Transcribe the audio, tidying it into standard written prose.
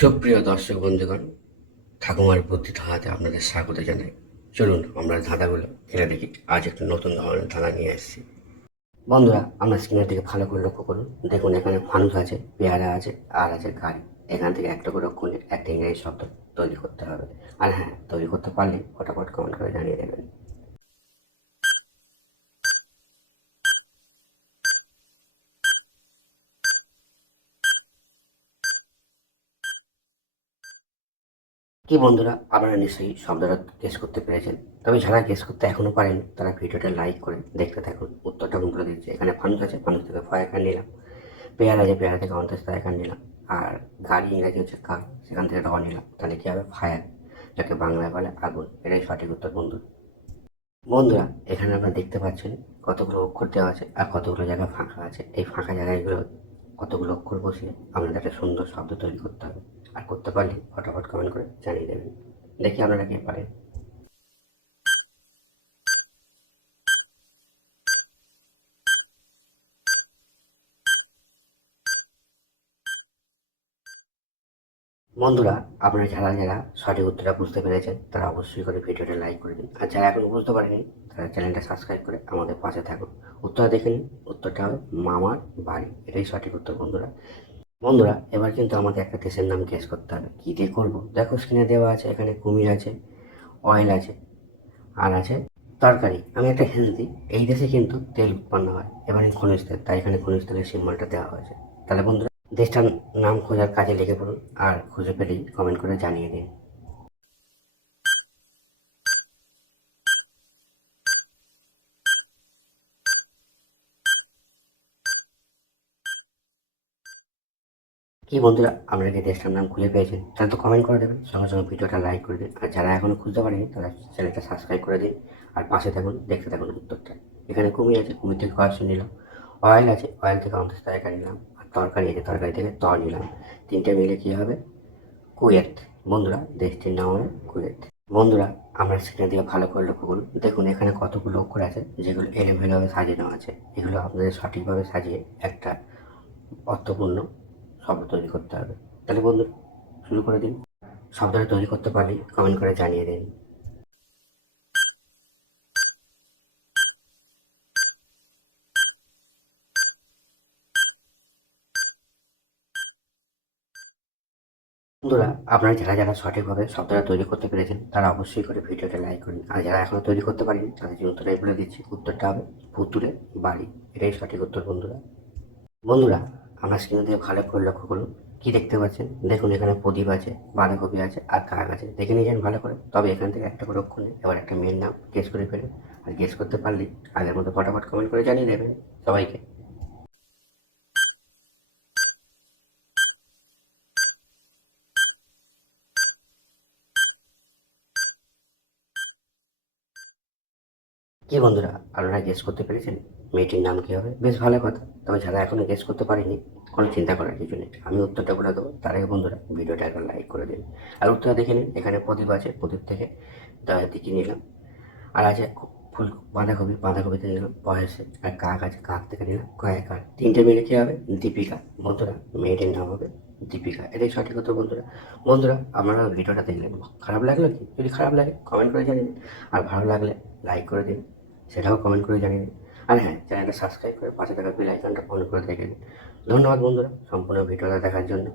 সুপ্রিয় দর্শক বন্ধুগণ, ঠাকুমার বুদ্ধি ধাঁধাতে আপনাদের স্বাগত জানাই। চলুন আমরা ধাঁধাগুলো খেলে দেখি। আজ একটু নতুন ধরনের ধাঁধা নিয়ে এসেছি। বন্ধুরা, আমরা স্ক্রিনের দিকে ভালো করে লক্ষ্য করুন। দেখুন, এখানে ফানুস আছে, পেয়ারা আছে, আর আছে গাড়ি। এখান থেকে একটা করে অক্ষরে একটা ইংরেজি শব্দ তৈরি করতে হবে। আর হ্যাঁ, তৈরি করতে পারলে ফটাফট কমেন্ট করে জানিয়ে দেবেন। কি বন্ধুরা, আপনারা নিশ্চয়ই শব্দটা গেস করতে পেরেছেন। তবে যারা গেস করতে এখনো পারেনি তারা ভিডিওটা লাইক করে দেখতে থাকুন। উত্তরটা কোন করে দিচ্ছে। এখানে ফানুস আছে, ফানুস থেকে ফয়াকার নিলাম। পেয়ারা আছে, পেয়ারা থেকে অন্তস্থ একার নিলাম। আর গাড়ি ইংরাজি হচ্ছে কার, সেখান থেকে র নিলাম। তাহলে কি হবে? ফায়ার, যাকে বাংলায় বলে আগুন। এটাই সঠিক উত্তর বন্ধু। বন্ধুরা, এখানে আপনারা দেখতে পাচ্ছেন কতগুলো অক্ষর দেওয়া আছে আর কতগুলো জায়গা ফাঁকা আছে। এই ফাঁকা জায়গাগুলো কতগুলো অক্ষর বসিয়ে আপনাদের একটা সুন্দর শব্দ তৈরি করতে হবে। আর করতে পারলে ফটাফট কমেন্ট করে জানিয়ে দেবেন। দেখি আপনারা কে পারেন। বন্ধুরা, আপনারা যারা যারা সঠিক উত্তরটা বুঝতে পেরেছেন তারা অবশ্যই করে ভিডিওটা লাইক করে দিন। আর যারা এখনো বুঝতে পারেনি তারা চ্যানেলটা সাবস্ক্রাইব করে আমাদের পাশে থাকুন। উত্তরটা দেখে নিন। উত্তরটা হবে মামার বাড়ি। এটাই সঠিক উত্তর বন্ধুরা। বন্ধুরা, এবার কিন্তু আমাদের একটা দেশের নাম গেস করতে হবে। কী দিয়ে করবো? দেখো, স্ক্রিনে দেওয়া আছে, এখানে কুমির আছে, অয়েল আছে, আর আছে তরকারি। আমি একটা হেল্প দিই। এই দেশে কিন্তু তেল উৎপন্ন হয়, এবারে খনিজ তেল, তাই এখানে খনিজ তেলের সিম্বলটা দেওয়া হয়েছে। তাহলে বন্ধুরা, দেশটার নাম খোঁজার কাজে লেগে পড়ুন আর খুঁজে পেলেই কমেন্ট করে জানিয়ে দিন। কি বন্ধুরা, আপনারা কি দেশটার নাম খুঁজে পেয়েছেন? তাহলে তো কমেন্ট করে দেবেন, সঙ্গে সঙ্গে ভিডিওটা লাইক করে দিন। আর যারা এখনো খুঁজতে পারেনি তারা চ্যানেলটা সাবস্ক্রাইব করে দিন আর পাশে থাকুন, দেখতে থাকুন উত্তরটা। এখানে কুমির আছে, কুমির থেকে কয়েকশো নিলাম। অয়েল আছে, অয়েল থেকে অন্তস্থ একা নিলাম। আর তরকারি আছে, তরকারি থেকে তর নিলাম। তিনটে মিলে কী হবে? কুয়েত। বন্ধুরা, দেশটির নাম হবে কুয়েত। বন্ধুরা, আমরা স্ক্রিনে দিয়ে ভালো করে লক্ষ্য করুন। দেখুন, এখানে কতগুলো অক্ষর আছে যেগুলো এলোমেলোভাবে সাজানো আছে। এগুলো আপনাদের সঠিকভাবে সাজিয়ে একটা অর্থপূর্ণ শব্দ তৈরি করতে হবে। তাহলে বন্ধু, শুরু করে দিন। শব্দটা তৈরি করতে পারলে কমেন্ট করে জানিয়ে দিন। বন্ধুরা, আপনারা যারা যারা সঠিকভাবে শব্দটা তৈরি করতে পেরেছেন তারা অবশ্যই করে ভিডিওটা লাইক করুন। আর যারা এখনো তৈরি করতে পারেনি তাদের জন্য উত্তরটাই বলে দিচ্ছি। উত্তরটা হবে পুতুলে বাড়ি। এটাই সঠিক উত্তর বন্ধুরা। বন্ধুরা, আমরা স্ক্রিনে দিয়ে ভালো করে লক্ষ্য করুন। কি দেখতে পাচ্ছেন? দেখুন, এখানে প্রদীপ আছে, বাঁধাকপি আছে, আর কাক আছে। দেখে নিয়েছেন ভালো করে। তবে এখান থেকে একটা করে অক্ষর নেই। এবার একটা মেয়ের নাম গেস করে ফেলেন। আর গেস করতে পারলে আগের মতো ফটাফট কমেন্ট করে জানিয়ে দেবেন সবাইকে। কি বন্ধুরা, আপনারা গেস করতে পেরেছেন মেয়েটির নাম কি হবে? বেশ ভালো কথা। তবে যারা এখনো গেস করতে পারেনি, কোনো চিন্তা করার কিছু নেই, আমি উত্তরটা বলে দেবো। তার আগে বন্ধুরা, ভিডিওটা একবার লাইক করে দিন। আর উত্তরটা দেখে নিন। এখানে প্রদীপ আছে, প্রদীপ থেকে দিকে নিলাম। আর আছে ফুল, বাঁধাকপি, বাঁধাকপি থেকে নিলাম বয়সে। আর কাক আছে, কাক থেকে নিলাম কয়েকার। তিনটে মিলে কী হবে? দীপিকা। বন্ধুরা, মেয়েটির নাম হবে দীপিকা। এটাই সঠিক উত্তর বন্ধুরা। বন্ধুরা, আপনারা ভিডিওটা দেখলেন, খারাপ লাগলো কি? যদি খারাপ লাগে কমেন্ট করে জানিয়ে দিন। আর ভালো লাগলে লাইক করে দিন, সেটাও কমেন্ট করে জানিয়ে দিন। আর হ্যাঁ, চ্যানেলটা সাবস্ক্রাইব করে পাশে থাকা বেল আইকনটা অন করে দেখে নিন। ধন্যবাদ বন্ধুরা সম্পূর্ণ ভিডিওটা দেখার জন্য।